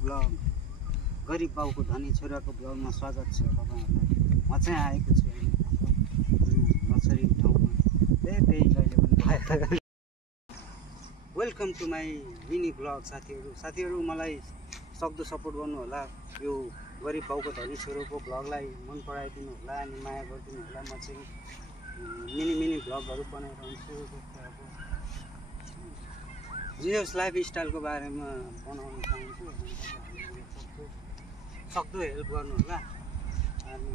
Blog गरिब बाउको धनी छोराको ब्लगमा स्वागत छ तपाईहरुलाई। म चाहिँ आएको छु नर्सरी ठाउँमा त्यही कहिले पनि welcome to my mini blog. साथीहरु मलाई सक्दो सपोर्ट गर्नु होला। यो गरिब बाउको धनी छोराको ब्लगलाई मन पराइदिनु होला अनि माया गरिदिनु होला। म चाहिँ मिनी ब्लगहरु बनाइरहन्छु। जियोस लाइफस्टाइलको बारेमा बनाउन चाहन्छु। सक्दो हेल्प गर्नु होला। अनि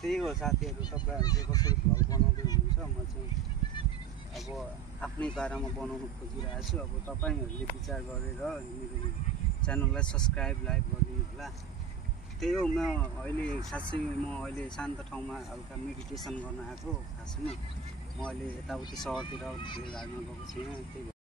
त्यही हो साथीहरु, तपाईहरु चाहिँ कसरी ब्लग बनाउँदै हुनुहुन्छ। म चाहिँ अब आफ्नै पारामा बनाउन खोजिरहेको छु। अब तपाईहरुले विचार गरेर मेरो च्यानललाई सब्स्क्राइब लाइक गरिदिनु होला। त्यही हो, म अहिले शान्त ठाउँमा हल्का मेडिटेसन गर्न आएको। खासमा म अहिले यताउति सहरतिर भिड हाल्न गएको छैन। त्यही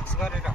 एक्स गरेर